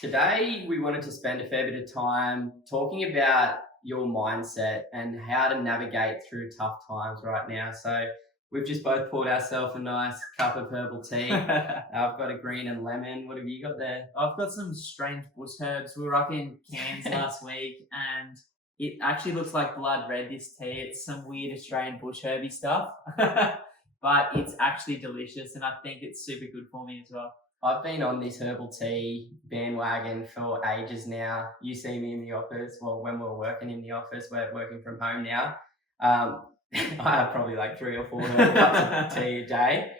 Today, we wanted to spend a fair bit of time talking about your mindset and how to navigate through tough times right now. So, we've just both poured ourselves a nice cup of herbal tea. I've got a green and lemon. What have you got there? I've got some strange bush herbs. We were up in Cairns last week and it actually looks like blood red, this tea. It's some weird Australian bush herby stuff, but it's actually delicious and I think it's super good for me as well. I've been on this herbal tea bandwagon for ages now. You see me in the office. Well, when we're working in the office, we're working from home now. Um, I have probably like 3 or 4 herbal cups of tea a day.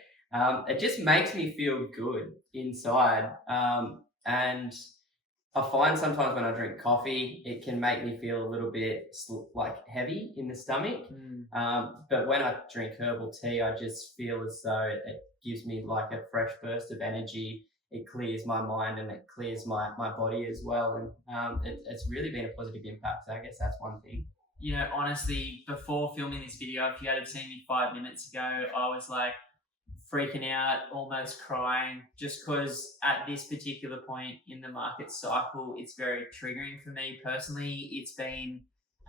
It just makes me feel good inside. And I find sometimes when I drink coffee, it can make me feel a little bit like heavy in the stomach. But when I drink herbal tea, I just feel as though it gives me like a fresh burst of energy. It clears my mind and it clears my body as well. And it's really been a positive impact. So I guess that's one thing. You know, honestly, before filming this video, if you had seen me 5 minutes ago, I was like freaking out, almost crying, just because at this particular point in the market cycle, it's very triggering for me personally. It's been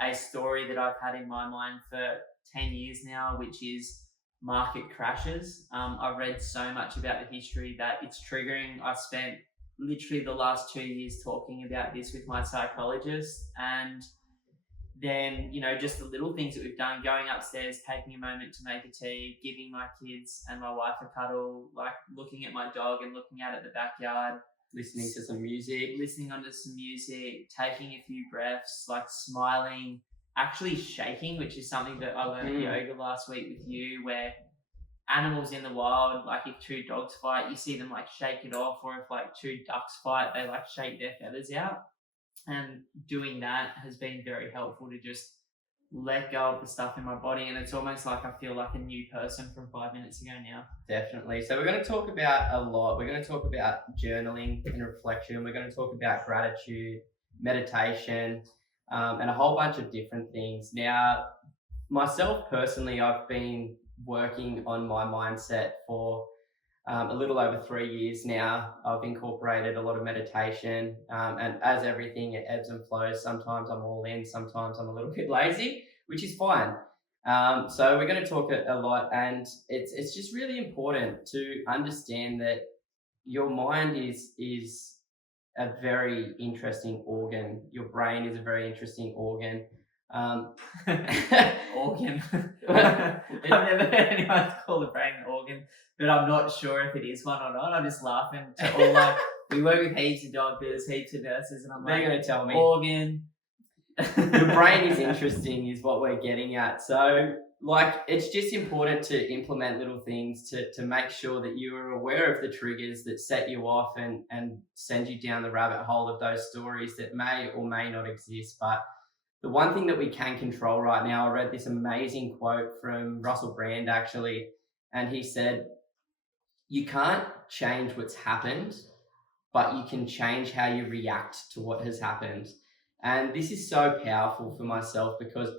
a story that I've had in my mind for 10 years now, which is market crashes. I've read so much about the history that it's triggering. I spent literally the last 2 years talking about this with my psychologist, and then, you know, just the little things that we've done, going upstairs, taking a moment to make a tea, giving my kids and my wife a cuddle, like looking at my dog and looking out at the backyard, Listening to some music. listening onto some music, taking a few breaths, like smiling, actually shaking, which is something that I learned at yoga last week with you, where animals in the wild, like if 2 dogs fight, you see them like shake it off, or if like 2 ducks fight, they like shake their feathers out. And doing that has been very helpful to just let go of the stuff in my body, and it's almost like I feel like a new person from 5 minutes ago now. Definitely. So we're going to talk about a lot. We're going to talk about journaling and reflection. We're going to talk about gratitude, meditation, and a whole bunch of different things. Now, myself personally, I've been working on my mindset for a little over 3 years now. I've incorporated a lot of meditation, and as everything, it ebbs and flows. Sometimes I'm all in, sometimes I'm a little bit lazy, which is fine. So we're going to talk a lot, and it's just really important to understand that your mind is a very interesting organ. Your brain is a very interesting organ. Organ. I've never heard anyone call the brain an organ, but I'm not sure if it is one or not. I'm just laughing to all like, we work with heaps of doctors, heaps of nurses, and I'm They're like, going to tell me organ. the brain is interesting, is what we're getting at. So, like, it's just important to implement little things to make sure that you are aware of the triggers that set you off and send you down the rabbit hole of those stories that may or may not exist. But the one thing that we can control right now, I read this amazing quote from Russell Brand actually, and he said, "You can't change what's happened, but you can change how you react to what has happened." And this is so powerful for myself because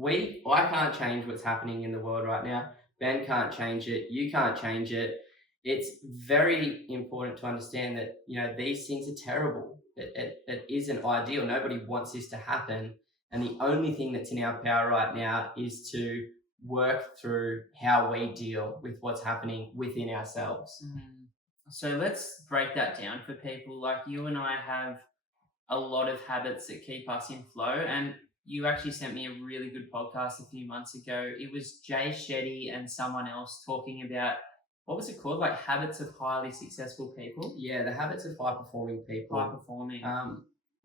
I can't change what's happening in the world right now. Ben can't change it. You can't change it. It's very important to understand that, you know, these things are terrible. It isn't ideal. Nobody wants this to happen. And the only thing that's in our power right now is to work through how we deal with what's happening within ourselves. So let's break that down for people. Like, you and I have a lot of habits that keep us in flow, and you actually sent me a really good podcast a few months ago. It was Jay Shetty and someone else talking about, what was it called? Like habits of highly successful people. Yeah, the habits of high performing people. High performing.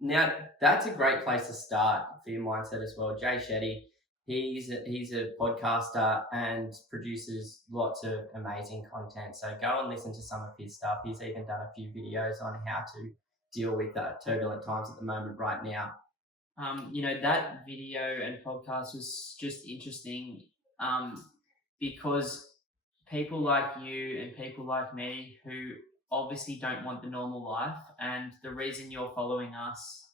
Now, that's a great place to start for your mindset as well. Jay Shetty, he's a podcaster and produces lots of amazing content. So go and listen to some of his stuff. He's even done a few videos on how to deal with turbulent times at the moment right now. You know, that video and podcast was just interesting because people like you and people like me who obviously don't want the normal life, and the reason you're following us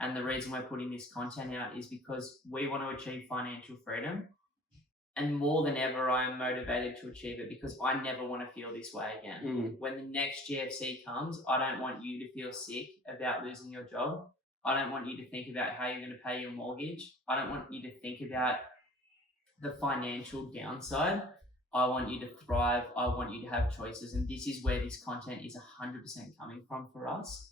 and the reason we're putting this content out is because we want to achieve financial freedom. And more than ever, I am motivated to achieve it because I never want to feel this way again. When the next GFC comes, I don't want you to feel sick about losing your job. I don't want you to think about how you're going to pay your mortgage. I don't want you to think about the financial downside. I want you to thrive. I want you to have choices. And this is where this content is 100% coming from for us.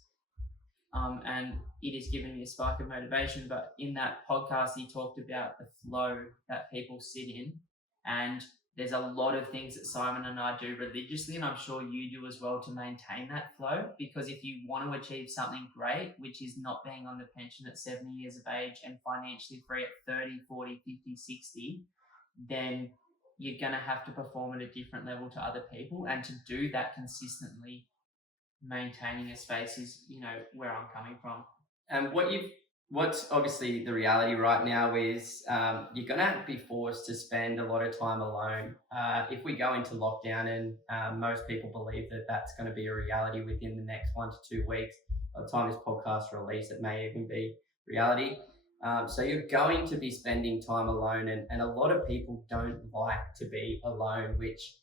And it has given me a spark of motivation. But in that podcast, he talked about the flow that people sit in. And there's a lot of things that Simon and I do religiously, and I'm sure you do as well, to maintain that flow. Because if you want to achieve something great, which is not being on the pension at 70 years of age and financially free at 30, 40, 50, 60, then you're going to have to perform at a different level to other people. And to do that consistently, maintaining a space is, where I'm coming from. And what's obviously the reality right now is you're going to be forced to spend a lot of time alone. If we go into lockdown, and most people believe that that's going to be a reality within the next 1 to 2 weeks. By the time this podcast release, it may even be reality. So you're going to be spending time alone, and a lot of people don't like to be alone, which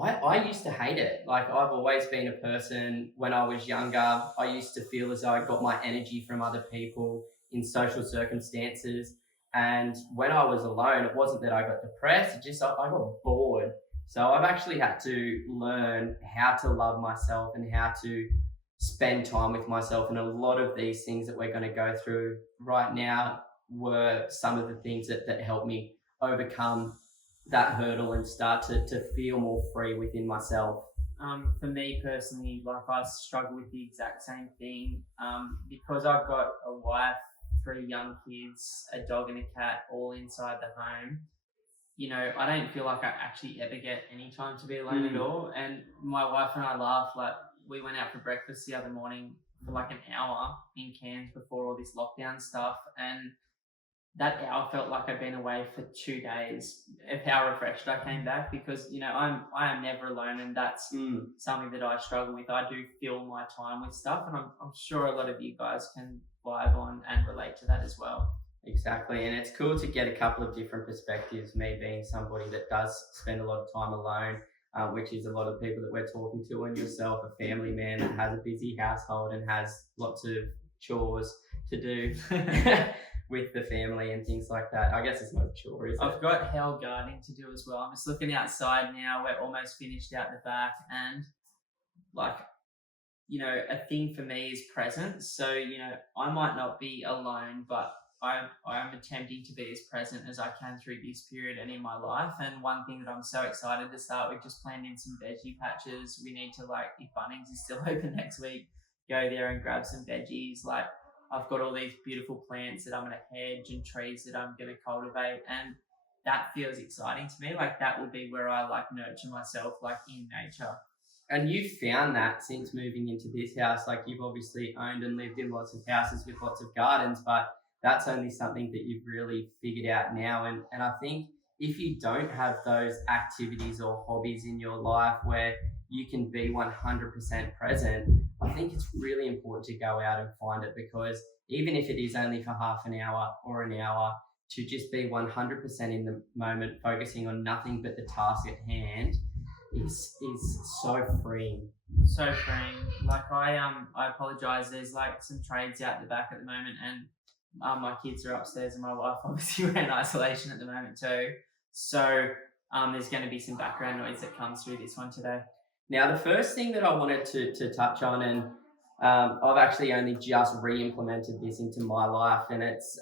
I used to hate it. Like, I've always been a person, when I was younger, I used to feel as though I got my energy from other people in social circumstances. And when I was alone, it wasn't that I got depressed, it just I got bored. So I've actually had to learn how to love myself and how to spend time with myself. And a lot of these things that we're going to go through right now were some of the things that helped me overcome that hurdle and start to feel more free within myself. For me personally, like, I struggle with the exact same thing. Because I've got a wife, 3 young kids, a dog and a cat, all inside the home. I don't feel like I actually ever get any time to be alone at all. And my wife and I laugh, like, we went out for breakfast the other morning for like an hour in Cairns before all this lockdown stuff, and that hour felt like I'd been away for 2 days of how refreshed I came back, because I am never alone, and that's something that I struggle with. I do fill my time with stuff, and I'm sure a lot of you guys can vibe on and relate to that as well. Exactly, and it's cool to get a couple of different perspectives. Me being somebody that does spend a lot of time alone, which is a lot of people that we're talking to, and yourself, a family man that has a busy household and has lots of chores to do with the family and things like that. I guess it's not a chore, is it? I've got hell gardening to do as well. I'm just looking outside now. We're almost finished out the back, and a thing for me is presence. So, I might not be alone, but I am attempting to be as present as I can through this period and in my life. And one thing that I'm so excited to start, we've just planned in some veggie patches. We need to, if Bunnings is still open next week, go there and grab some veggies. I've got all these beautiful plants that I'm going to hedge and trees that I'm going to cultivate, and that feels exciting to me. That will be where I nurture myself, in nature. And you've found that since moving into this house. You've obviously owned and lived in lots of houses with lots of gardens, but that's only something that you've really figured out now. And I think if you don't have those activities or hobbies in your life where you can be 100% present, I think it's really important to go out and find it, because even if it is only for half an hour or an hour, to just be 100% in the moment, focusing on nothing but the task at hand is so freeing. So freeing. I apologize. There's some trades out the back at the moment, and my kids are upstairs, and my wife obviously we're in isolation at the moment too. So there's going to be some background noise that comes through this one today. Now, the first thing that I wanted to touch on, and I've actually only just re-implemented this into my life, and it's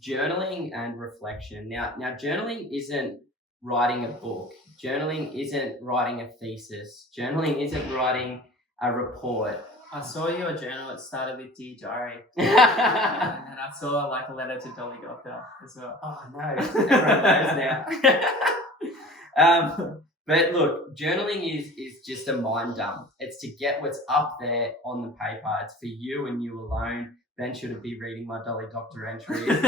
journaling and reflection. Now, journaling isn't writing a book. Journaling isn't writing a thesis. Journaling isn't writing a report. I saw your journal. It started with Dear Diary. And I saw a letter to Dolly Doctor as well. Oh, no. Everyone knows now. But look, journaling is just a mind dump. It's to get what's up there on the paper. It's for you and you alone. Ben shouldn't be reading my Dolly Doctor entries.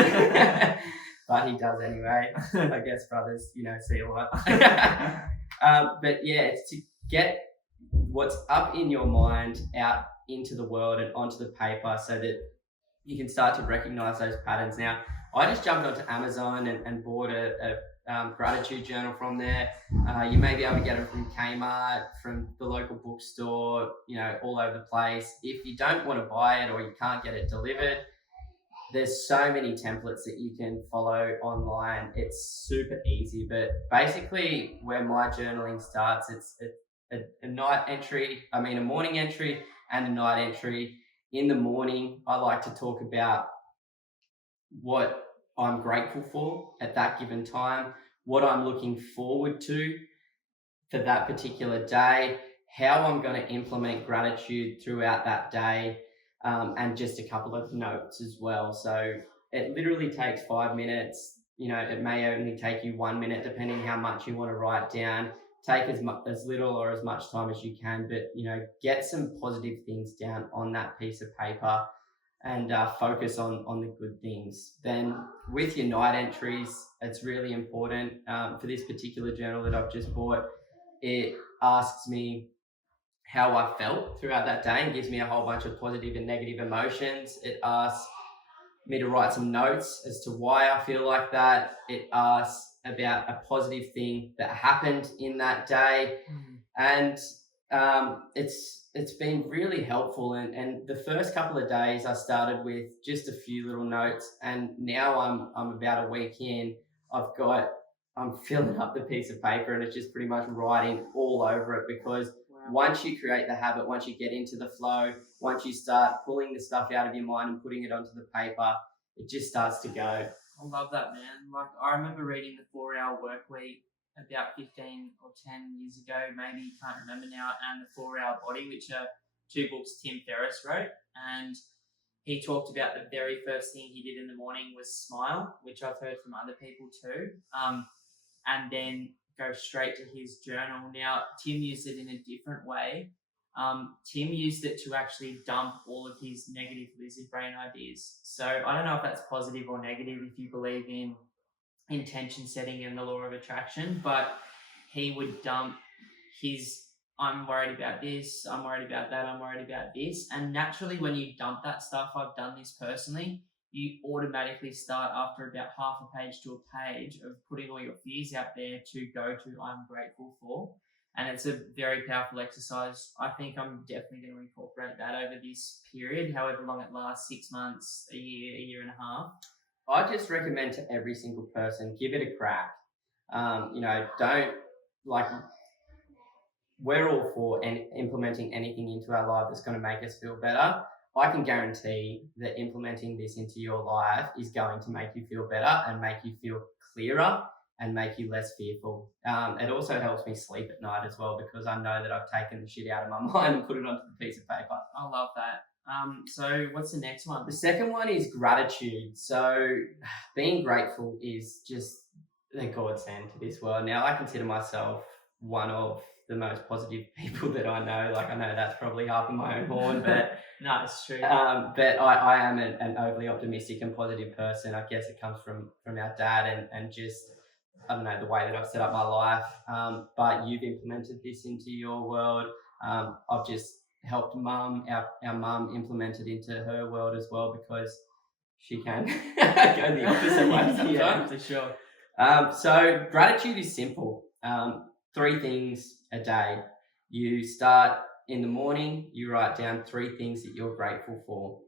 But he does anyway. I guess brothers, see a lot. But yeah, it's to get what's up in your mind out into the world and onto the paper, so that you can start to recognize those patterns. Now, I just jumped onto Amazon and bought a gratitude journal from there. You may be able to get it from Kmart, from the local bookstore, all over the place. If you don't want to buy it or you can't get it delivered, there's so many templates that you can follow online. It's super easy, but basically where my journaling starts, it's a morning entry and a night entry. In the morning, I like to talk about what I'm grateful for at that given time, what I'm looking forward to for that particular day, how I'm going to implement gratitude throughout that day, and just a couple of notes as well. So it literally takes 5 minutes. It may only take you 1 minute, depending how much you want to write down. Take as little or as much time as you can, but get some positive things down on that piece of paper and focus on the good things. Then with your night entries, it's really important. For this particular journal that I've just bought, it asks me how I felt throughout that day and gives me a whole bunch of positive and negative emotions. It asks me to write some notes as to why I feel like that. It asks about a positive thing that happened in that day. And it's been really helpful. And the first couple of days I started with just a few little notes, and now I'm about a week in. I'm filling up the piece of paper, and it's just pretty much writing all over it, because once you create the habit, once you get into the flow, once you start pulling the stuff out of your mind and putting it onto the paper, it just starts to go. I love that, man. Like, I remember reading the 4-Hour Workweek about 15 or 10 years ago, maybe, can't remember now, and the 4-Hour Body, which are two books Tim Ferriss wrote. And he talked about the very first thing he did in the morning was smile, which I've heard from other people too. And then go straight to his journal. Now, Tim used it in a different way. Tim used it to actually dump all of his negative lizard brain ideas. So I don't know if that's positive or negative if you believe in intention setting and the law of attraction, but he would dump his, I'm worried about this, I'm worried about that, I'm worried about this. And naturally, when you dump that stuff, I've done this personally, you automatically start after about half a page to a page of putting all your fears out there to go to I'm grateful for. And it's a very powerful exercise. I think I'm definitely going to incorporate that over this period, however long it lasts, 6 months, a year and a half. I just recommend to every single person, give it a crack. Don't, like, we're all for implementing anything into our life that's going to make us feel better. I can guarantee that implementing this into your life is going to make you feel better and make you feel clearer and make you less fearful. It also helps me sleep at night as well, because I know that I've taken the shit out of my mind and put it onto the piece of paper. I love that. So what's the next one? The second one is gratitude. So being grateful is just the godsend to this world. Now, I consider myself one of the most positive people that I know. Like, I know that's probably half of my own horn, but no, it's true. But I am an overly optimistic and positive person. I guess it comes from our dad and just, I don't know, the way that I've set up my life. But you've implemented this into your world. I've just helped our mum implement it into her world as well, because she can go the opposite way sometimes. Yeah, for sure. So gratitude is simple. 3 things a day. You start in the morning, you write down 3 things that you're grateful for.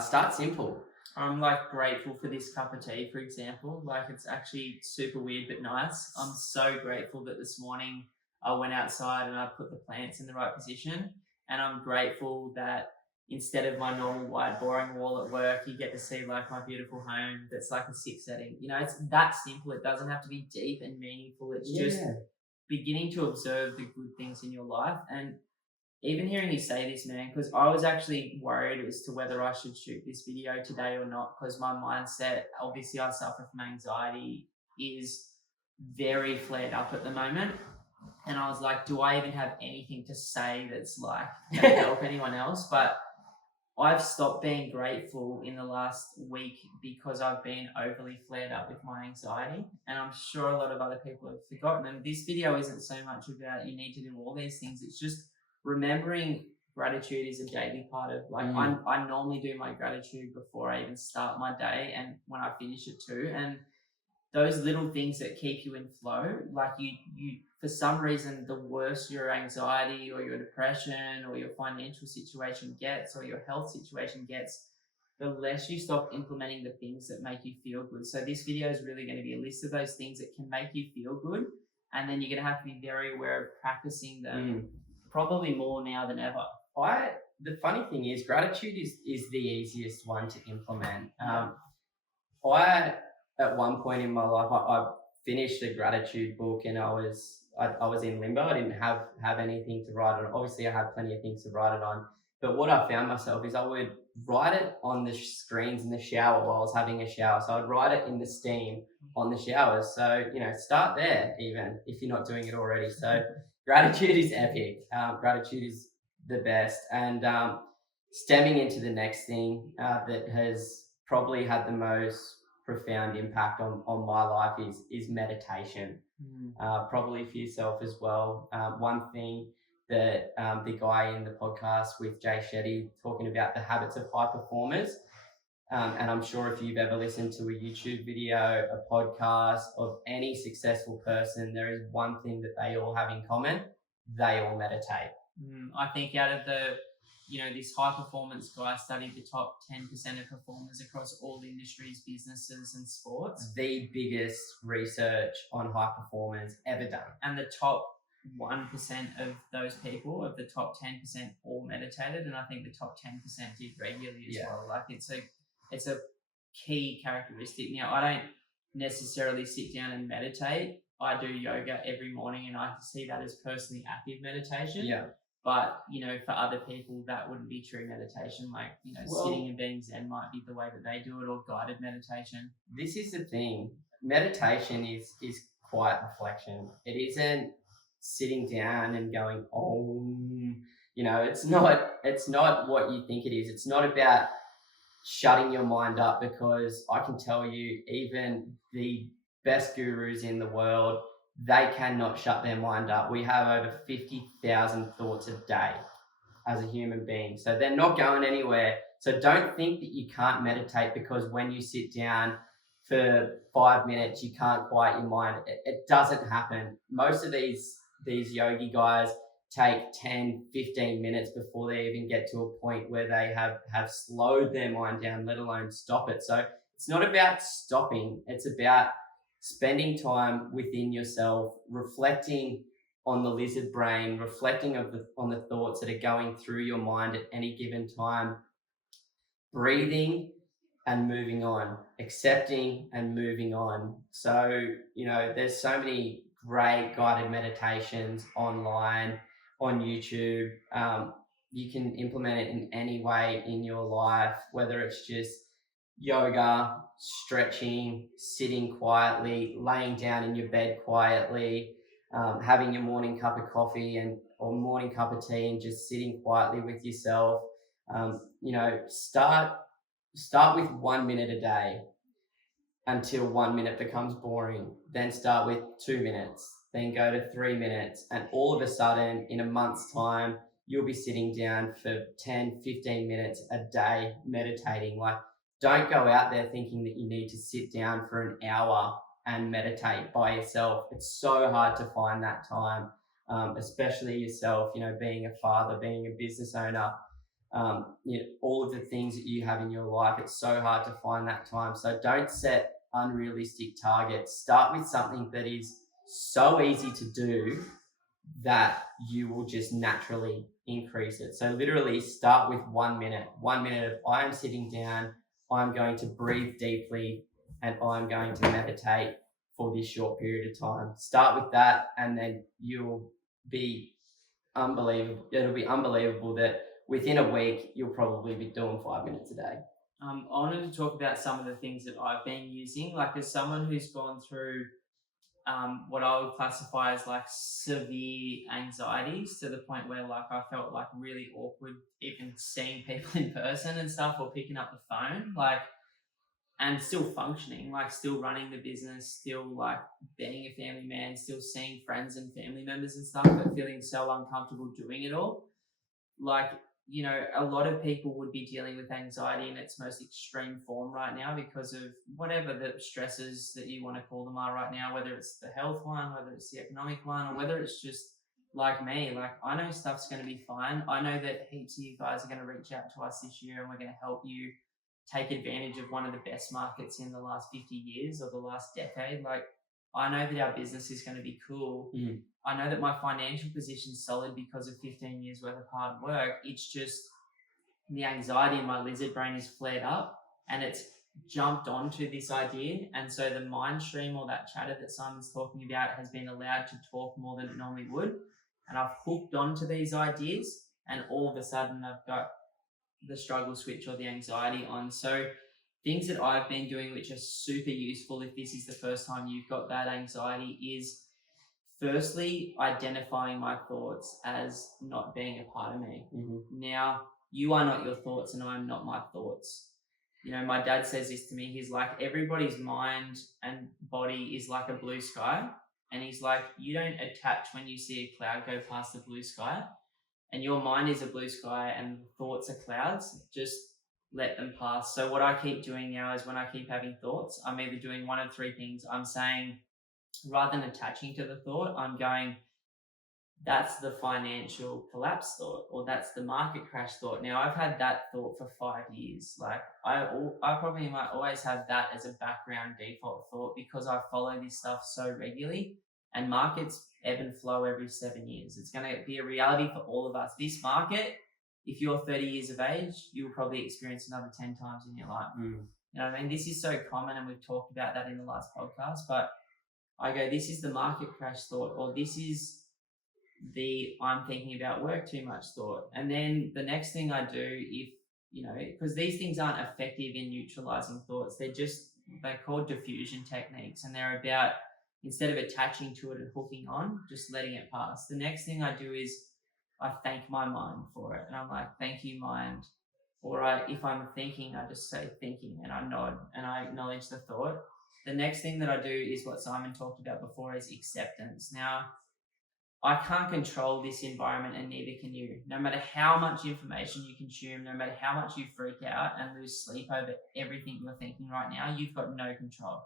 Start simple. I'm like grateful for this cup of tea, for example. Like, it's actually super weird but nice. I'm so grateful that this morning I went outside and I put the plants in the right position. And I'm grateful that instead of my normal white boring wall at work, you get to see like my beautiful home that's like a 6 setting. It's that simple. It doesn't have to be deep and meaningful. It's just beginning to observe the good things in your life. And even hearing you say this, man, because I was actually worried as to whether I should shoot this video today or not, because my mindset, obviously I suffer from anxiety, is very flared up at the moment. And I was like, do I even have anything to say that's like going to help anyone else? But I've stopped being grateful in the last week because I've been overly flared up with my anxiety. And I'm sure a lot of other people have forgotten. And this video isn't so much about you need to do all these things. It's just remembering gratitude is a daily part of, like, I normally do my gratitude before I even start my day and when I finish it too. And those little things that keep you in flow. Like you for some reason, the worse your anxiety or your depression or your financial situation gets or your health situation gets, the less you stop implementing the things that make you feel good. So this video is really going to be a list of those things that can make you feel good, and then you're going to have to be very aware of practicing them, probably more now than ever. The funny thing is, gratitude is the easiest one to implement. At one point in my life, I finished the gratitude book, and I was in limbo. I didn't have anything to write on. Obviously, I had plenty of things to write it on. But what I found myself is I would write it on the screens in the shower while I was having a shower. So I'd write it in the steam on the showers. So, start there, even if you're not doing it already. So gratitude is epic. Gratitude is the best. And stemming into the next thing that has probably had the most profound impact on my life is meditation. Probably for yourself as well. One thing that the guy in the podcast with Jay Shetty talking about the habits of high performers, and I'm sure if you've ever listened to a YouTube video, a podcast of any successful person, there is one thing that they all have in common: they all meditate. I think out of the this high performance guy studied the top 10% of performers across all industries, businesses and sports. The biggest research on high performers ever done. And the top 1% of those people, of the top 10%, all meditated. And I think the top 10% did regularly as well. Like it's a key characteristic. Now, I don't necessarily sit down and meditate. I do yoga every morning, and I see that as personally active meditation. Yeah. But, for other people, that wouldn't be true meditation. Like, sitting and being Zen might be the way that they do it, or guided meditation. This is the thing. Meditation is quiet reflection. It isn't sitting down and going, it's not what you think it is. It's not about shutting your mind up, because I can tell you, even the best gurus in the world, they cannot shut their mind up. We have over 50,000 thoughts a day as a human being. So they're not going anywhere. So don't think that you can't meditate because when you sit down for 5 minutes, you can't quiet your mind. It doesn't happen. Most of these yogi guys take 10, 15 minutes before they even get to a point where they have slowed their mind down, let alone stop it. So it's not about stopping. It's about spending time within yourself, reflecting on the lizard brain, reflecting on the thoughts that are going through your mind at any given time, breathing and moving on, accepting and moving on. So, there's so many great guided meditations online, on YouTube. You can implement it in any way in your life, whether it's just yoga, stretching, sitting quietly, laying down in your bed quietly, having your morning cup of coffee or morning cup of tea and just sitting quietly with yourself. Start with 1 minute a day until 1 minute becomes boring. Then start with 2 minutes, then go to 3 minutes. And all of a sudden, in a month's time, you'll be sitting down for 10, 15 minutes a day meditating. Like, don't go out there thinking that you need to sit down for an hour and meditate by yourself. It's so hard to find that time, especially yourself, being a father, being a business owner, all of the things that you have in your life. It's so hard to find that time. So don't set unrealistic targets. Start with something that is so easy to do that you will just naturally increase it. So literally start with 1 minute. 1 minute of I am sitting down, I'm going to breathe deeply, and I'm going to meditate for this short period of time. Start with that, and then you'll be unbelievable. It'll be unbelievable that within a week, you'll probably be doing 5 minutes a day. I wanted to talk about some of the things that I've been using. Like, as someone who's gone through what I would classify as like severe anxieties, to the point where like I felt like really awkward even seeing people in person and stuff, or picking up the phone, like, and still functioning, like still running the business, still like being a family man, still seeing friends and family members and stuff, but feeling so uncomfortable doing it all. Like, a lot of people would be dealing with anxiety in its most extreme form right now because of whatever the stresses that you want to call them are right now, whether it's the health one, whether it's the economic one, or whether it's just like me. Like, I know stuff's going to be fine. I know that heaps of you guys are going to reach out to us this year and we're going to help you take advantage of one of the best markets in the last 50 years or the last decade. Like, I know that our business is going to be cool. I know that my financial position's solid because of 15 years worth of hard work. It's just the anxiety in my lizard brain is flared up and it's jumped onto this idea. And so the mind stream, or that chatter that Simon's talking about, has been allowed to talk more than it normally would. And I've hooked onto these ideas, and all of a sudden I've got the struggle switch or the anxiety on. So things that I've been doing which are super useful if this is the first time you've got that anxiety is, firstly, identifying my thoughts as not being a part of me. Now, you are not your thoughts and I'm not my thoughts. My dad says this to me. He's like, everybody's mind and body is like a blue sky. And he's like, you don't attach when you see a cloud go past the blue sky. And your mind is a blue sky and thoughts are clouds. Just let them pass. So what I keep doing now is when I keep having thoughts, I'm either doing one of three things. I'm saying, rather than attaching to the thought, I'm going, that's the financial collapse thought, or that's the market crash thought. Now, I've had that thought for 5 years. Like, I probably might always have that as a background default thought because I follow this stuff so regularly, and markets ebb and flow every 7 years. It's going to be a reality for all of us. This market, if you're 30 years of age, you'll probably experience another 10 times in your life. You know what I mean? This is so common, and we've talked about that in the last podcast, but I go, this is the market crash thought, or this is the I'm thinking about work too much thought. And then the next thing I do, if, because these things aren't effective in neutralizing thoughts, they're called diffusion techniques, and they're about, instead of attaching to it and hooking on, just letting it pass. The next thing I do is I thank my mind for it. And I'm like, thank you, mind. Or if I'm thinking, I just say thinking and I nod and I acknowledge the thought. The next thing that I do is what Simon talked about before, is acceptance. Now, I can't control this environment, and neither can you. No matter how much information you consume, no matter how much you freak out and lose sleep over everything you're thinking right now, you've got no control.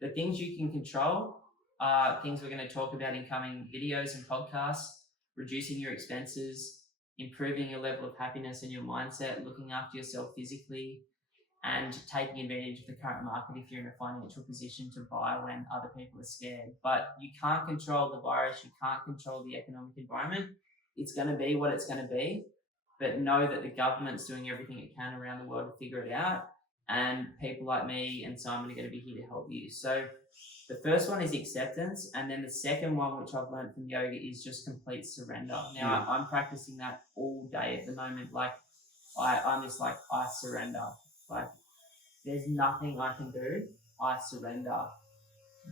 The things you can control are things we're going to talk about in coming videos and podcasts: reducing your expenses, improving your level of happiness and your mindset, looking after yourself physically, and taking advantage of the current market if you're in a financial position to buy when other people are scared. But you can't control the virus. You can't control the economic environment. It's going to be what it's going to be. But know that the government's doing everything it can around the world to figure it out. And people like me and Simon are going to be here to help you. So the first one is acceptance. And then the second one, which I've learned from yoga, is just complete surrender. Now, I'm practicing that all day at the moment. Like, I'm just like, I surrender. Like, there's nothing I can do. I surrender.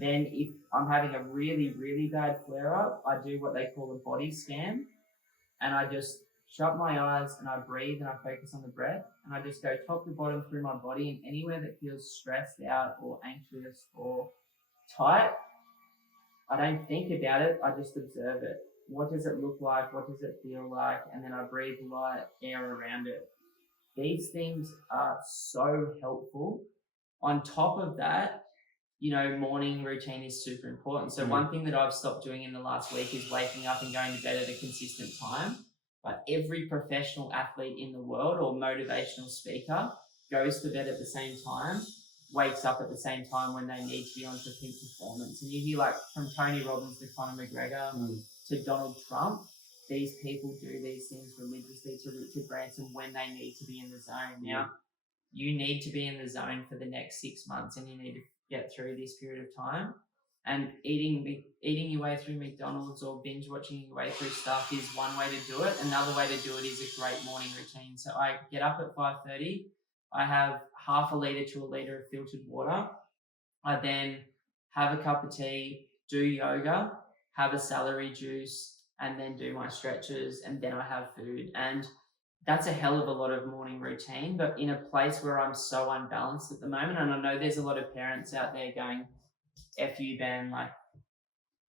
Then if I'm having a really, really bad flare-up, I do what they call a body scan. And I just shut my eyes and I breathe and I focus on the breath. And I just go top to bottom through my body, and anywhere that feels stressed out or anxious or tight, I don't think about it. I just observe it. What does it look like? What does it feel like? And then I breathe light air around it. These things are so helpful. On top of that, morning routine is super important. So one thing that I've stopped doing in the last week is waking up and going to bed at a consistent time. But every professional athlete in the world or motivational speaker goes to bed at the same time, wakes up at the same time when they need to be on to peak performance. And you hear, like, from Tony Robbins to Conor McGregor to Donald Trump, these people do these things religiously, to Richard Branson, when they need to be in the zone. Now, you need to be in the zone for the next 6 months, and you need to get through this period of time. And eating your way through McDonald's or binge watching your way through stuff is one way to do it. Another way to do it is a great morning routine. So I get up at 5:30. I have half a litre to a litre of filtered water. I then have a cup of tea, do yoga, have a celery juice, and then do my stretches, and then I have food. And that's a hell of a lot of morning routine, but in a place where I'm so unbalanced at the moment. And I know there's a lot of parents out there going, F you, Ben. Like,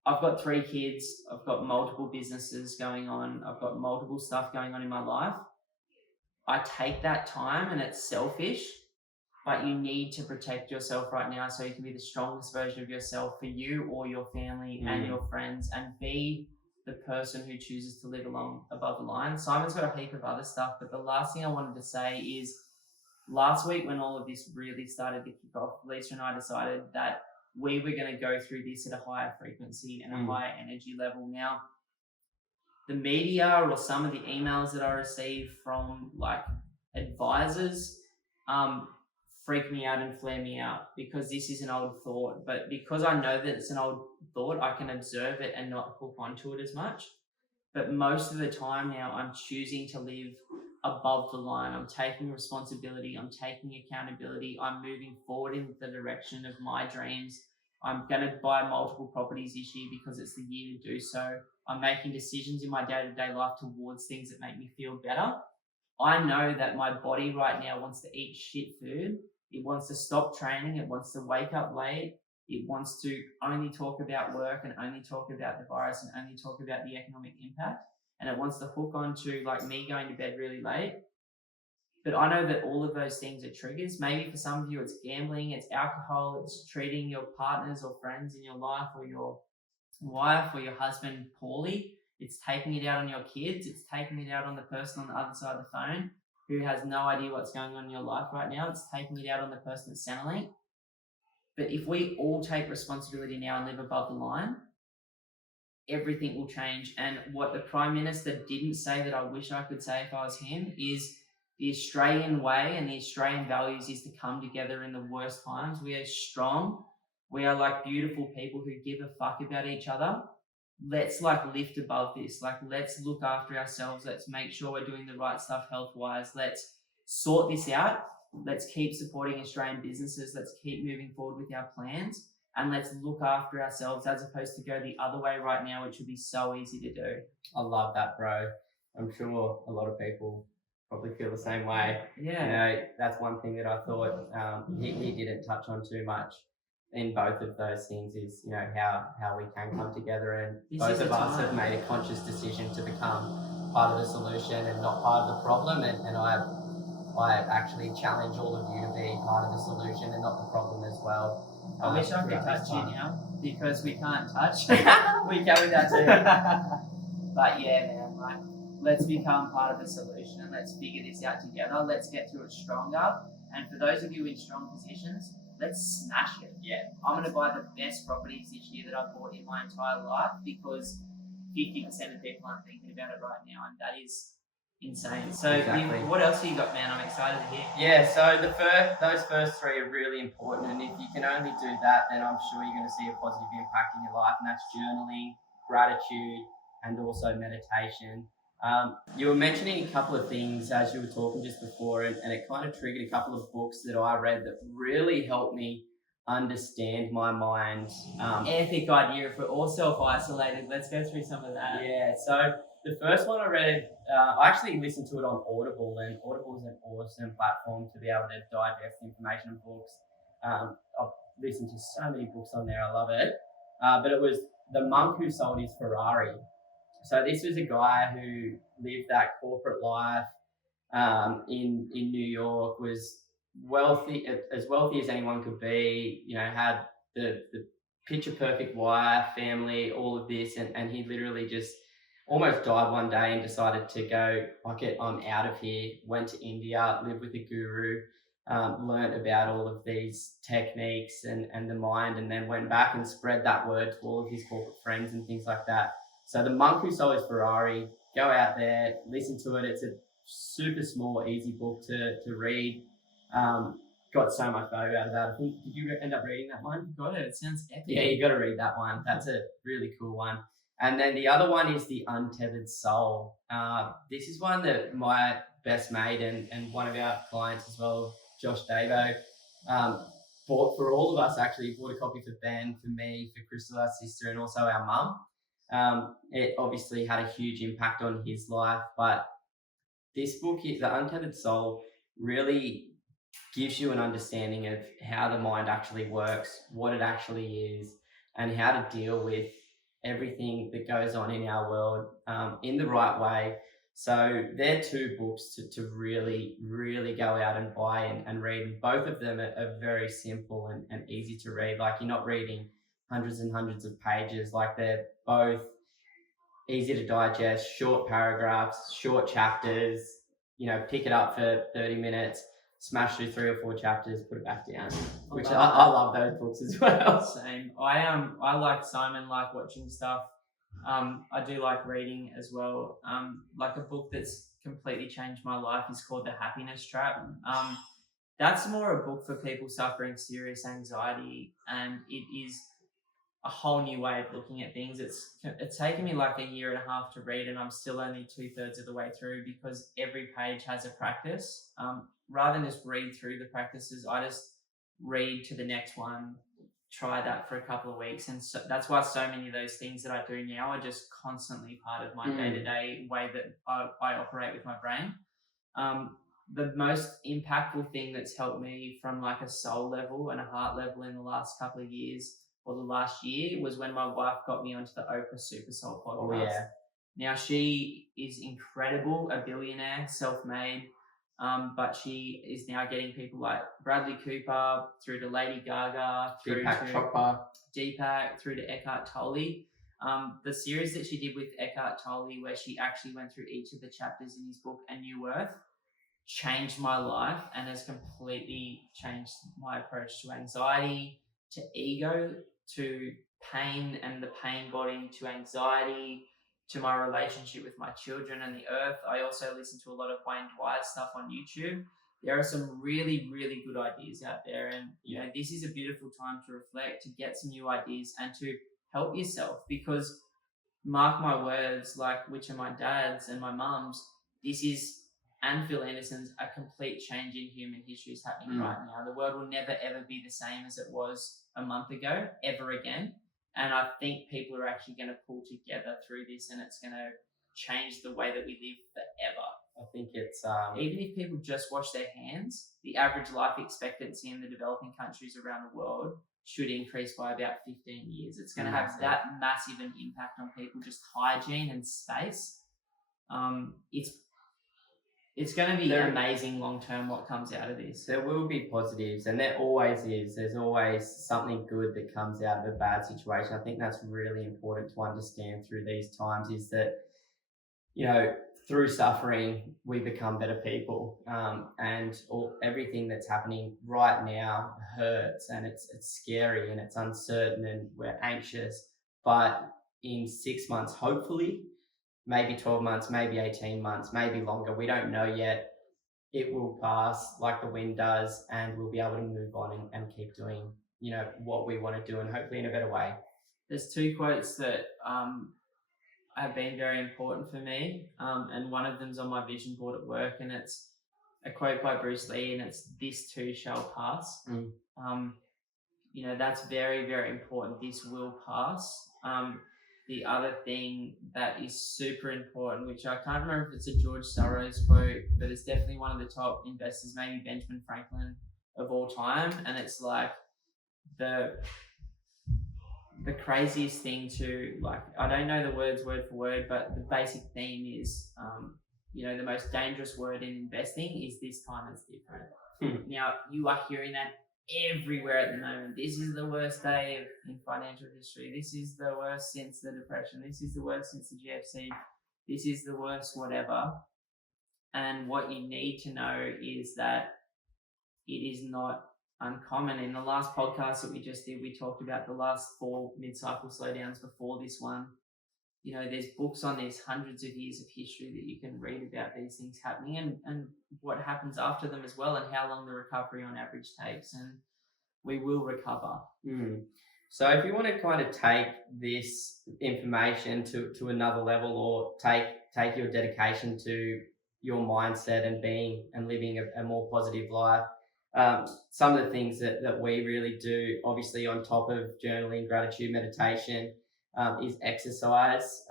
I've got 3 kids. I've got multiple businesses going on. I've got multiple stuff going on in my life. I take that time and it's selfish, but you need to protect yourself right now so you can be the strongest version of yourself for you or your family and your friends, and be the person who chooses to live along above the line. Simon's got a heap of other stuff, but the last thing I wanted to say is last week when all of this really started to kick off, Lisa and I decided that we were going to go through this at a higher frequency and a higher energy level. Now, the media or some of the emails that I receive from like advisors freak me out and flare me out because this is an old thought. But because I know that it's an old thought, I can observe it and not hook onto it as much. But most of the time now, I'm choosing to live above the line. I'm taking responsibility. I'm taking accountability. I'm moving forward in the direction of my dreams. I'm going to buy multiple properties this year because it's the year to do so. I'm making decisions in my day-to-day life towards things that make me feel better. I know that my body right now wants to eat shit food. It wants to stop training. It wants to wake up late. It wants to only talk about work and only talk about the virus and only talk about the economic impact. And it wants to hook onto like me going to bed really late. But I know that all of those things are triggers. Maybe for some of you, it's gambling, it's alcohol, it's treating your partners or friends in your life or your wife or your husband poorly. It's taking it out on your kids. It's taking it out on the person on the other side of the phone who has no idea what's going on in your life right now. It's taking it out on the person that's Centrelink. But if we all take responsibility now and live above the line, everything will change. And what the Prime Minister didn't say that I wish I could say if I was him is the Australian way and the Australian values is to come together in the worst times. We are strong. We are like beautiful people who give a fuck about each other. Let's like lift above this. Like, let's look after ourselves. Let's make sure we're doing the right stuff health-wise. Let's sort this out. Let's keep supporting Australian businesses. Let's keep moving forward with our plans. And let's look after ourselves as opposed to go the other way right now, which would be so easy to do. I love that, bro. I'm sure a lot of people probably feel the same way. Yeah. You know, that's one thing that I thought he didn't touch on too much in both of those things is, you know, how we can come together, and both of us have made a conscious decision to become part of the solution and not part of the problem. And I actually challenge all of you to be part of the solution and not the problem as well. I wish I could touch you now because we can't touch. We can with that too. But yeah, man, like, let's become part of the solution and let's figure this out together. Let's get through it stronger. And for those of you in strong positions, let's smash it. Yeah, I'm going to buy the best properties this year that I've bought in my entire life because 50% of people aren't thinking about it right now, and that is insane. So exactly. What else have you got, man? I'm excited to hear. Yeah, so those first three are really important, and if you can only do that, then I'm sure you're going to see a positive impact in your life, and that's journaling, gratitude, and also meditation. You were mentioning a couple of things as you were talking just before, and it kind of triggered a couple of books that I read that really helped me understand my mind. Epic idea. If we're all self-isolated, let's go through some of that. Yeah, so the first one I read, I actually listened to it on Audible, and Audible is an awesome platform to be able to digest information and books. I've listened to so many books on there, I love it. But it was The Monk Who Sold His Ferrari. So this was a guy who lived that corporate life in New York, was wealthy as anyone could be, you know, had the picture perfect wife, family, all of this, and he literally just almost died one day and decided to go, fuck it, I'm out of here. Went to India, lived with a guru, learned about all of these techniques and the mind, and then went back and spread that word to all of his corporate friends and things like that. So The Monk Who Sold His Ferrari, go out there, listen to it. It's a super small, easy book to read. Got so much value out of that. I think, did you end up reading that one? Got it. It sounds epic. Yeah, you got to read that one. That's a really cool one. And then the other one is The Untethered Soul. This is one that my best mate and one of our clients as well, Josh Davo, bought for all of us actually. Bought a copy for Ben, for me, for Crystal, our sister, and also our mum. It obviously had a huge impact on his life, but this book, The Untethered Soul, really gives you an understanding of how the mind actually works, what it actually is, and how to deal with everything that goes on in our world in the right way, So they're two books to really, really go out and buy and read. And both of them are very simple and easy to read. Like you're not reading hundreds and hundreds of pages. Like they're both easy to digest, short paragraphs, short chapters. Pick it up for 30 minutes, smash through 3 or 4 chapters, put it back down. Which I love those books as well. Same. I like Simon, like watching stuff. I do like reading as well. Like a book that's completely changed my life is called The Happiness Trap. That's more a book for people suffering serious anxiety, and it is a whole new way of looking at things. It's taken me like a year and a half to read, and I'm still only 2/3 of the way through because every page has a practice. Rather than just read through the practices, I just read to the next one, try that for a couple of weeks, and so that's why so many of those things that I do now are just constantly part of my day-to-day way that I operate with my brain. The most impactful thing that's helped me from like a soul level and a heart level in the last couple of years or the last year was when my wife got me onto the Oprah Super Soul podcast. Oh, yeah. Now she is incredible, a billionaire, self-made, but she is now getting people like Bradley Cooper through to Lady Gaga, through to Deepak, through to Eckhart Tolle. The series that she did with Eckhart Tolle, where she actually went through each of the chapters in his book, A New Earth, changed my life and has completely changed my approach to anxiety, to ego, to pain and the pain body, to anxiety, to my relationship with my children and the earth. I also listen to a lot of Wayne Dwyer stuff on YouTube. There are some really, really good ideas out there, and this is a beautiful time to reflect, to get some new ideas, and to help yourself. Because mark my words, like which are my dad's and my mum's, this is, and Phil Anderson's, a complete change in human history is happening right now. The world will never ever be the same as it was a month ago, ever again. And I think people are actually going to pull together through this, and it's going to change the way that we live forever. I think it's even if people just wash their hands, the average life expectancy in the developing countries around the world should increase by about 15 years. It's going to have that massive an impact on people, just hygiene and space. It's going to be amazing long-term what comes out of this. There will be positives, and there always is. There's always something good that comes out of a bad situation. I think that's really important to understand through these times, is that, through suffering, we become better people. And everything that's happening right now hurts, and it's scary, and it's uncertain, and we're anxious. But in 6 months, hopefully, maybe 12 months, maybe 18 months, maybe longer, we don't know yet, it will pass like the wind does, and we'll be able to move on and keep doing, what we want to do, and hopefully in a better way. There's 2 quotes that have been very important for me, and one of them's on my vision board at work, and it's a quote by Bruce Lee, and it's, "This too shall pass." That's very, very important. This will pass. The other thing that is super important, which I can't remember if it's a George Soros quote, but it's definitely one of the top investors, maybe Benjamin Franklin, of all time. And it's like the craziest thing to, like, I don't know the words word for word, but the basic theme is, the most dangerous word in investing is "this time is different." Now, you are hearing that everywhere at the moment. This is the worst day in financial history. This is the worst since the Depression. This is the worst since the GFC. This is the worst whatever. And what you need to know is that it is not uncommon. In the last podcast that we just did, we talked about the last 4 mid-cycle slowdowns before this one. There's books on this, hundreds of years of history that you can read about these things happening and what happens after them as well, and how long the recovery on average takes, and we will recover. So if you want to kind of take this information to another level, or take your dedication to your mindset and being and living a more positive life, some of the things that we really do, obviously on top of journaling, gratitude, meditation, is exercise,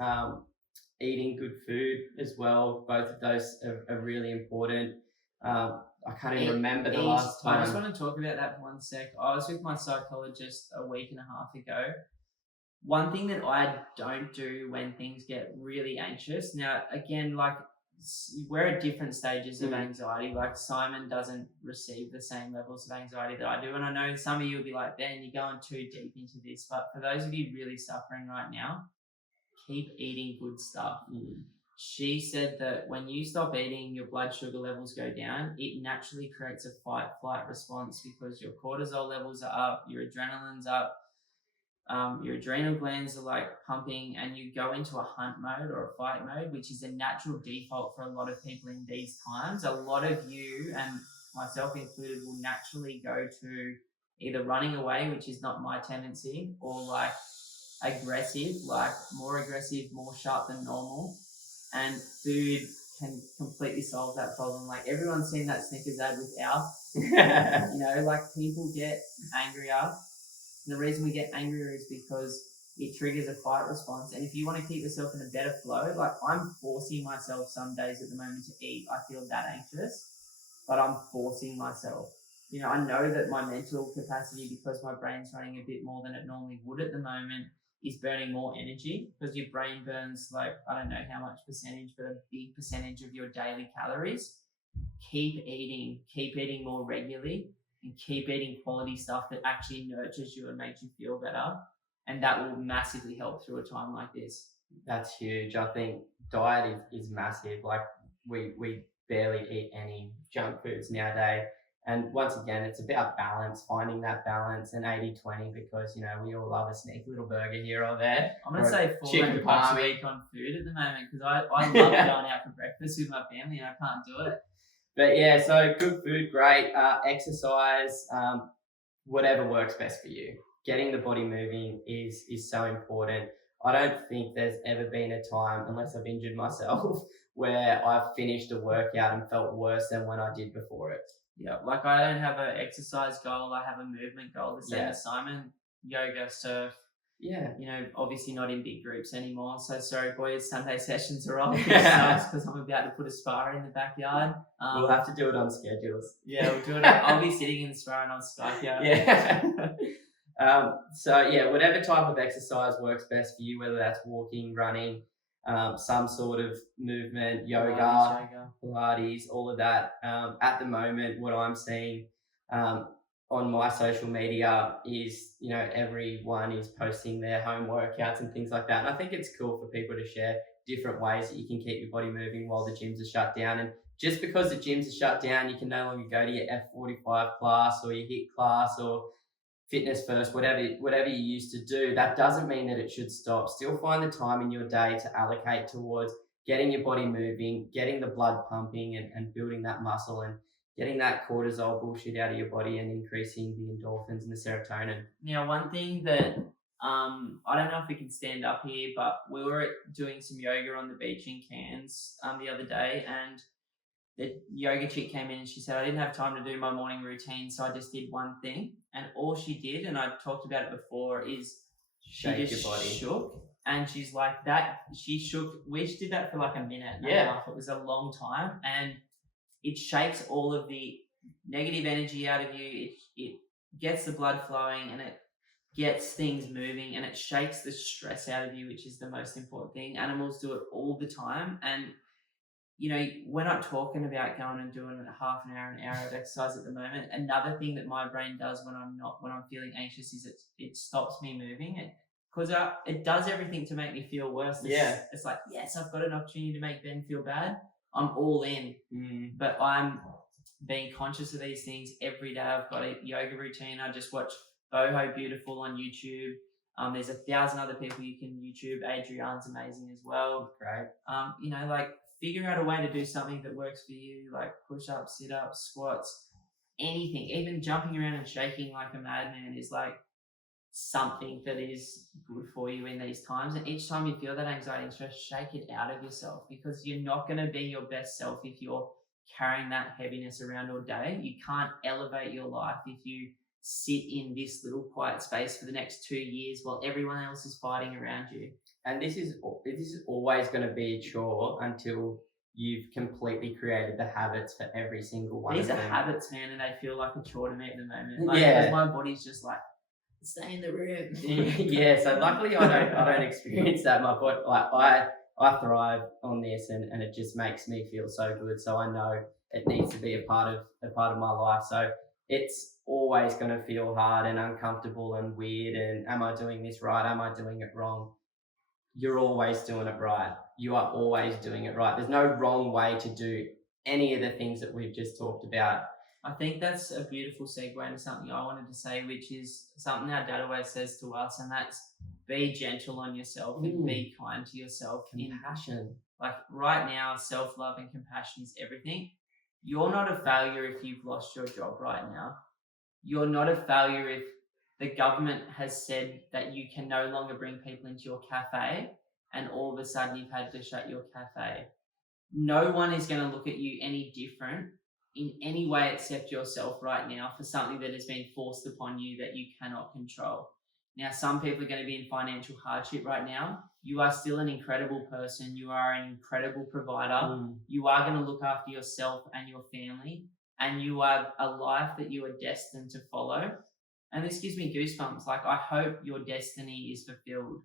eating good food as well. Both of those are really important. I can't even remember the last time. I just want to talk about that for 1 sec. I was with my psychologist a week and a half ago. One thing that I don't do when things get really anxious, now again, like we're at different stages of anxiety. Like Simon doesn't receive the same levels of anxiety that I do. And I know some of you will be like, Ben, you're going too deep into this. But for those of you really suffering right now, keep eating good stuff. She said that when you stop eating, your blood sugar levels go down. It naturally creates a fight-flight response because your cortisol levels are up, your adrenaline's up, your adrenal glands are like pumping, and you go into a hunt mode or a fight mode, which is a natural default for a lot of people in these times. A lot of you, and myself included, will naturally go to either running away, which is not my tendency, or like aggressive, like more aggressive, more sharp than normal. And food can completely solve that problem. Like everyone's seen that Snickers ad with Alf. Like people get angrier. And the reason we get angrier is because it triggers a fight response. And if you want to keep yourself in a better flow, like I'm forcing myself some days at the moment to eat. I feel that anxious, but I'm forcing myself. I know that my mental capacity, because my brain's running a bit more than it normally would at the moment, is burning more energy, because your brain burns like, I don't know how much percentage, but a big percentage of your daily calories. Keep eating more regularly, and keep eating quality stuff that actually nurtures you and makes you feel better. And that will massively help through a time like this. That's huge. I think diet is massive. Like we barely eat any junk foods nowadays. And once again, it's about balance, finding that balance, and 80-20, because, we all love a sneaky little burger here or there. I'm going to say 400 bucks a week on food at the moment, because I love going out for breakfast with my family and I can't do it. But yeah, so good food, great. Exercise, whatever works best for you. Getting the body moving is so important. I don't think there's ever been a time, unless I've injured myself, where I've finished a workout and felt worse than when I did before it. Yeah, like I don't have an exercise goal, I have a movement goal, the same as Simon. Yoga, surf. Yeah. Obviously not in big groups anymore. So sorry, boys, Sunday sessions are off. It sucks because I'm about to put a spar in the backyard. We'll have to do it on schedules. Yeah, we'll do it. I'll be sitting in the spar and on Skype. Yeah. So yeah, whatever type of exercise works best for you, whether that's walking, running, some sort of movement, yoga, Pilates, all of that. At the moment, what I'm seeing on my social media is, everyone is posting their home workouts and things like that. And I think it's cool for people to share different ways that you can keep your body moving while the gyms are shut down. And just because the gyms are shut down, you can no longer go to your F45 class or your HIIT class or Fitness First, whatever you used to do. That doesn't mean that it should stop. Still find the time in your day to allocate towards getting your body moving, getting the blood pumping and building that muscle, and getting that cortisol bullshit out of your body and increasing the endorphins and the serotonin. Now, one thing that I don't know if we can stand up here, but we were doing some yoga on the beach in Cairns the other day, and the yoga chick came in and she said, I didn't have time to do my morning routine, so I just did one thing. And all she did, and I talked about it before, is she just your body. Shook. And she's like that. She shook. We did that for like a minute and a half. It was a long time, and it shakes all of the negative energy out of you. It gets the blood flowing, and it gets things moving, and it shakes the stress out of you, which is the most important thing. Animals do it all the time, and we're not talking about going and doing a half an hour of exercise at the moment. Another thing that my brain does when I'm feeling anxious is it stops me moving. Because it does everything to make me feel worse. It's like, yes, I've got an opportunity to make Ben feel bad. I'm all in. But I'm being conscious of these things every day. I've got a yoga routine. I just watch Boho Beautiful on YouTube. There's 1,000 other people you can YouTube. Adrian's amazing as well. Great. Figure out a way to do something that works for you, like push-ups, sit-ups, squats, anything. Even jumping around and shaking like a madman is like something that is good for you in these times. And each time you feel that anxiety and stress, shake it out of yourself, because you're not going to be your best self if you're carrying that heaviness around all day. You can't elevate your life if you sit in this little quiet space for the next 2 years while everyone else is fighting around you. And this is always going to be a chore until you've completely created the habits for every single one. These are habits, man, and they feel like a chore to me at the moment. Because my body's just like, stay in the room. So luckily I don't experience that. My body, I I thrive on this, and it just makes me feel so good. So I know it needs to be a part of my life. So it's always going to feel hard and uncomfortable and weird. And am I doing this right? Am I doing it wrong? You're always doing it right. You are always doing it right. There's no wrong way to do any of the things that we've just talked about. I think that's a beautiful segue into something I wanted to say, which is something our dad always says to us, and that's be gentle on yourself and be kind to yourself. Compassion. Like right now, self-love and compassion is everything. You're not a failure if you've lost your job right now. You're not a failure if the government has said that you can no longer bring people into your cafe and all of a sudden you've had to shut your cafe. No one is going to look at you any different in any way except yourself right now for something that has been forced upon you that you cannot control. Now, some people are going to be in financial hardship right now. You are still an incredible person. You are an incredible provider. You are going to look after yourself and your family, and you have a life that you are destined to follow. And this gives me goosebumps. Like, I hope your destiny is fulfilled.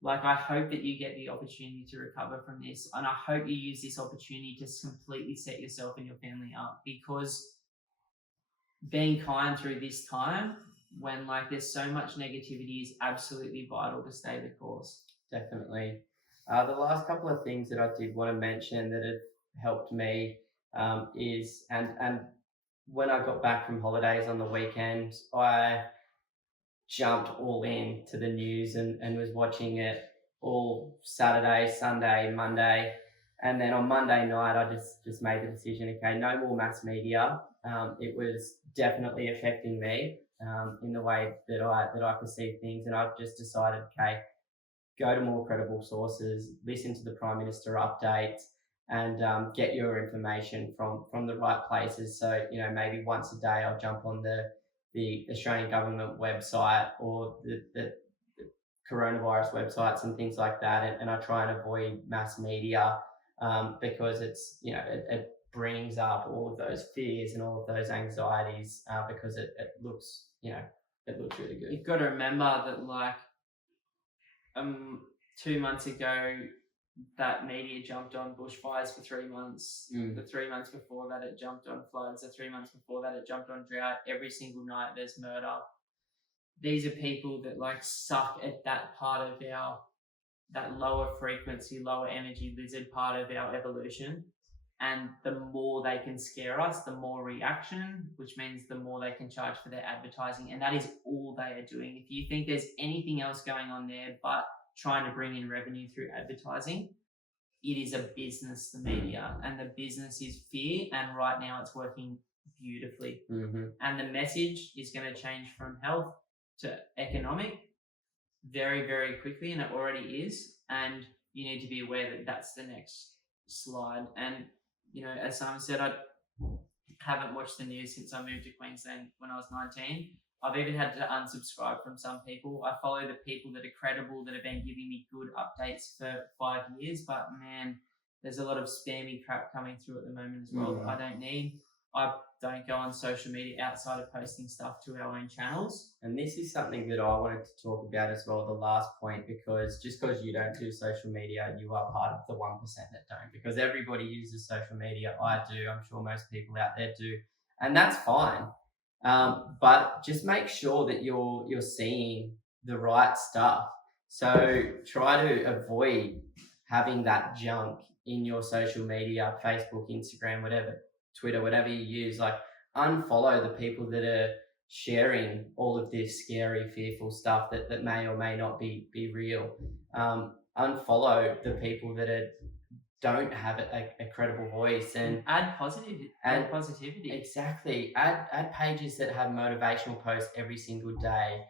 Like, I hope that you get the opportunity to recover from this. And I hope you use this opportunity to completely set yourself and your family up, because being kind through this time when like there's so much negativity is absolutely vital to stay the course. Definitely. The last couple of things that I did want to mention that have helped me is, and when I got back from holidays on the weekend, I jumped all in to the news and was watching it all Saturday, Sunday, Monday. And then on Monday night, I just made the decision, okay, no more mass media. It was definitely affecting me in the way that I perceive things. And I've just decided, okay, go to more credible sources, listen to the Prime Minister updates, and get your information from the right places. So, you know, maybe once a day I'll jump on the Australian government website or the coronavirus websites and things like that. And I try and avoid mass media because it's, you know, it brings up all of those fears and all of those anxieties because it looks, you know, it looks really good. You've got to remember that, like, 2 months ago, that media jumped on bushfires for 3 months. The 3 months before that, it jumped on floods. The 3 months before that, it jumped on drought. Every single night, there's murder. These are people that like suck at that part of that lower frequency, lower energy lizard part of our evolution. And the more they can scare us, the more reaction, which means the more they can charge for their advertising. And that is all they are doing. If you think there's anything else going on there but trying to bring in revenue through advertising, it is a business, the media. And the business is fear. And right now it's working beautifully. And the message is going to change from health to economic very, very quickly. And it already is. And you need to be aware that that's the next slide. And you know, as Simon said, I haven't watched the news since I moved to Queensland when I was 19. I've even had to unsubscribe from some people. I follow the people that are credible, that have been giving me good updates for 5 years. But man, there's a lot of spammy crap coming through at the moment as well that I don't need. I don't go on social media outside of posting stuff to our own channels. And this is something that I wanted to talk about as well, the last point, because just because you don't do social media, you are part of the 1% that don't, because everybody uses social media. I do. I'm sure most people out there do. And that's fine. But just make sure that you're seeing the right stuff. So try to avoid having that junk in your social media, Facebook, Instagram, whatever, Twitter, whatever you use. Like, unfollow the people that are sharing all of this scary, fearful stuff that may or may not be real. Unfollow the people that don't have a credible voice, and add positivity. Exactly. Add pages that have motivational posts every single day.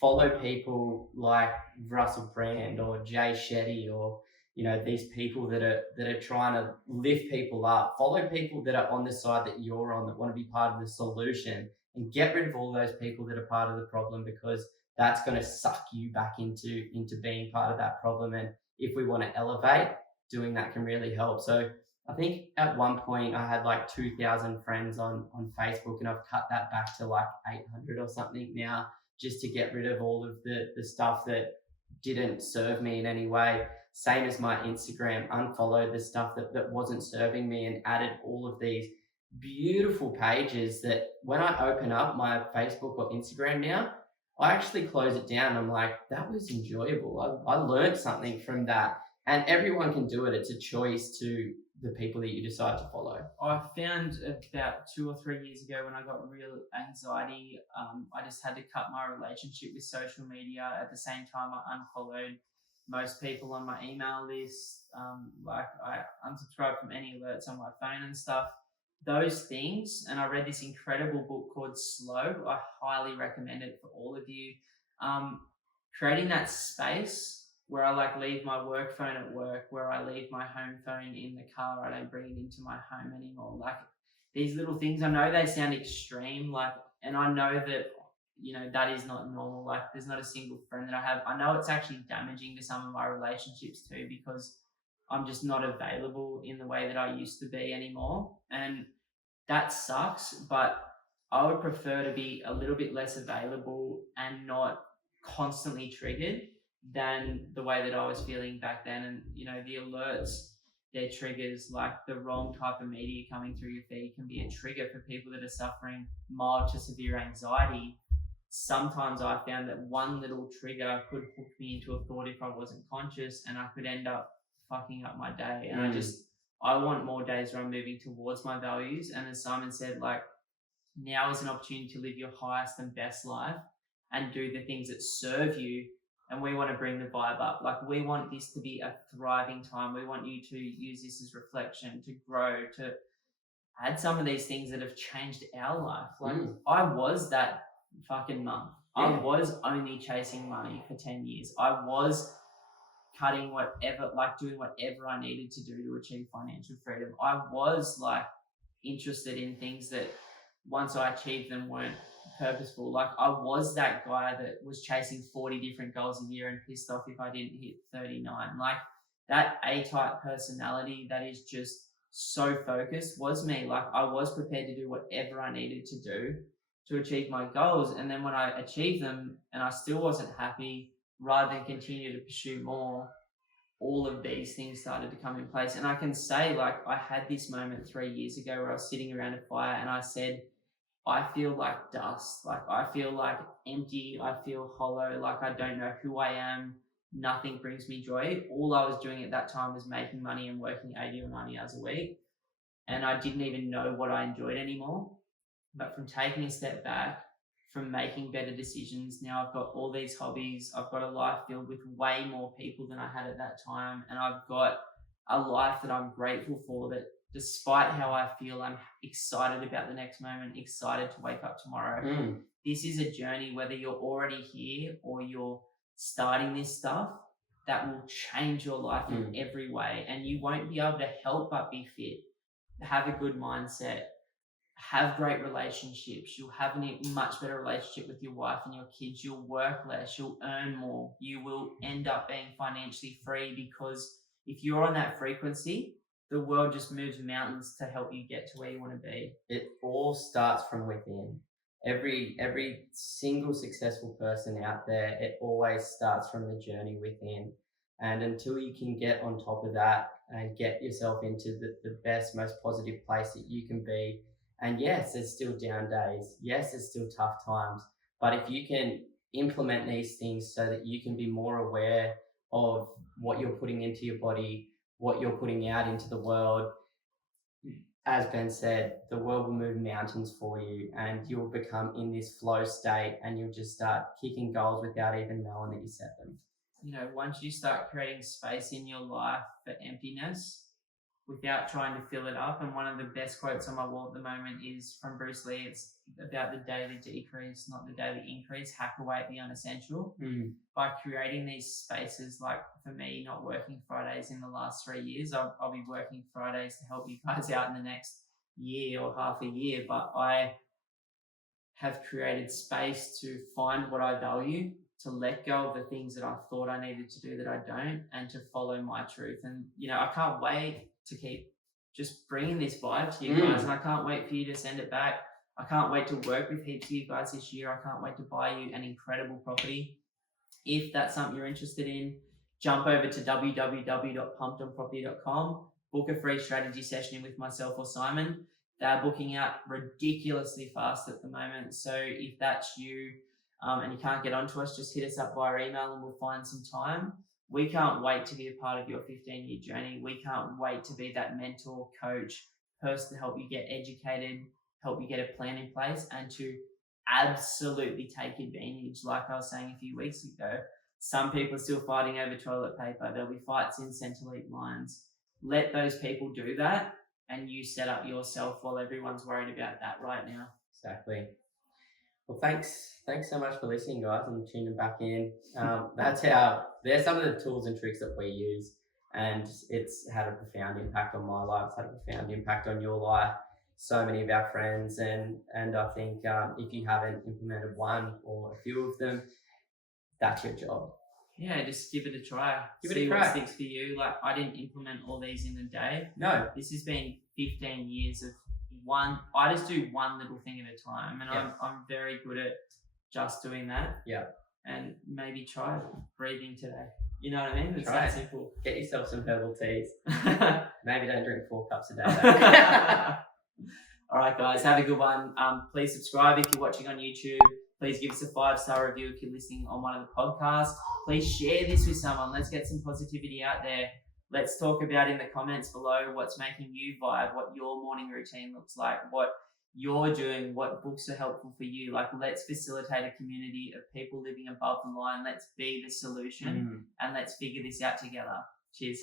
Follow people like Russell Brand or Jay Shetty, or you know, these people that are trying to lift people up. Follow people that are on the side that you're on, that want to be part of the solution, and get rid of all those people that are part of the problem, because that's going to suck you back into being part of that problem. And if we want to elevate, doing that can really help. So I think at one point I had like 2,000 friends on Facebook, and I've cut that back to like 800 or something now, just to get rid of all of the stuff that didn't serve me in any way. same as my Instagram, unfollowed the stuff that wasn't serving me and added all of these beautiful pages that when I open up my Facebook or Instagram now, I actually close it down. I'm like, that was enjoyable. I learned something from that. And everyone can do it. It's a choice to the people that you decide to follow. I found about 2 or 3 years ago when I got real anxiety, I just had to cut my relationship with social media. At the same time, I unfollowed most people on my email list. Like I unsubscribed from any alerts on my phone and stuff. Those things, and I read this incredible book called Slow. I highly recommend it for all of you. Creating that space where I like leave my work phone at work, where I leave my home phone in the car, I don't bring it into my home anymore. Like these little things, I know they sound extreme, like, and I know that, you know, that is not normal. Like there's not a single friend that I have. I know it's actually damaging to some of my relationships too, because I'm just not available in the way that I used to be anymore. And that sucks, but I would prefer to be a little bit less available and not constantly triggered than the way that I was feeling back then. And, you know, the alerts, they're triggers. Like the wrong type of media coming through your feed can be a trigger for people that are suffering mild to severe anxiety. Sometimes I found that one little trigger could hook me into a thought if I wasn't conscious, and I could end up fucking up my day. And I want more days where I'm moving towards my values. And as Simon said, like now is an opportunity to live your highest and best life and do the things that serve you. And we want to bring the vibe up. Like we want this to be a thriving time. We want you to use this as reflection, to grow, to add some of these things that have changed our life. Like I was that fucking mum. Yeah. I was only chasing money for 10 years. I was cutting whatever, like doing whatever I needed to do to achieve financial freedom. I was like interested in things that once I achieved them weren't purposeful. Like I was that guy that was chasing 40 different goals a year and pissed off if I didn't hit 39. Like that A-type personality that is just so focused was me. Like I was prepared to do whatever I needed to do to achieve my goals. And then when I achieved them and I still wasn't happy, rather than continue to pursue more, all of these things started to come in place. And I can say, like, I had this moment 3 years ago where I was sitting around a fire and I said, I feel like dust. Like, I feel like empty. I feel hollow. Like, I don't know who I am. Nothing brings me joy. All I was doing at that time was making money and working 80 or 90 hours a week. And I didn't even know what I enjoyed anymore. But from taking a step back, from making better decisions, now I've got all these hobbies. I've got a life filled with way more people than I had at that time. And I've got a life that I'm grateful for, that despite how I feel, I'm excited about the next moment, excited to wake up tomorrow. This is a journey, whether you're already here or you're starting this stuff, that will change your life in every way. And you won't be able to help but be fit, have a good mindset, have great relationships. You'll have a much better relationship with your wife and your kids. You'll work less. You'll earn more. You will end up being financially free, because if you're on that frequency, the world just moves mountains to help you get to where you want to be. It all starts from within. Every single successful person out there, it always starts from the journey within. And until you can get on top of that and get yourself into the best, most positive place that you can be. And yes, there's still down days. Yes, there's still tough times. But if you can implement these things so that you can be more aware of what you're putting into your body, what you're putting out into the world, as Ben said, the world will move mountains for you, and you'll become in this flow state, and you'll just start kicking goals without even knowing that you set them. You know, once you start creating space in your life for emptiness without trying to fill it up, and one of the best quotes on my wall at the moment is from Bruce Lee. It's about the daily decrease, not the daily increase. Hack away at the unessential. By creating these spaces, like for me, not working Fridays in the last 3 years, I'll be working Fridays to help you guys out in the next year or half a year, but I have created space to find what I value, to let go of the things that I thought I needed to do that I don't, and to follow my truth. And, you know, I can't wait to keep just bringing this vibe to you guys, and I can't wait for you to send it back. I can't wait to work with heaps of you guys this year. I can't wait to buy you an incredible property. If that's something you're interested in, jump over to www.pumpedonproperty.com, book a free strategy session in with myself or Simon. They're booking out ridiculously fast at the moment. So if that's you and you can't get onto us, just hit us up via email and we'll find some time. We can't wait to be a part of your 15-year journey. We can't wait to be that mentor, coach, person to help you get educated, help you get a plan in place, and to absolutely take advantage. Like I was saying a few weeks ago, some people are still fighting over toilet paper. There'll be fights in centre leak lines. Let those people do that, and you set up yourself while everyone's worried about that right now. Exactly. Well, thanks so much for listening, guys, and tuning back in. There's some of the tools and tricks that we use, and it's had a profound impact on my life. It's had a profound impact on your life. So many of our friends, and I think if you haven't implemented one or a few of them, that's your job. Yeah, just give it a try. Give it See a try. what sticks for you. Like, I didn't implement all these in a day. No. This has been 15 years of one. I just do one little thing at a time, and Yeah. I'm very good at just doing that. Yeah. And maybe try breathing today. You know what I mean? It's Try that it. simple. Get yourself some herbal teas. Maybe don't drink 4 cups a day. All right, guys, have a good one. Please subscribe if you're watching on YouTube. Please give us a 5-star review if you're listening on one of the podcasts. Please share this with someone. Let's get some positivity out there. Let's talk about in the comments below what's making you vibe, what your morning routine looks like, what you're doing, what books are helpful for you. Like, let's facilitate a community of people living above the line. Let's be the solution and let's figure this out together. Cheers.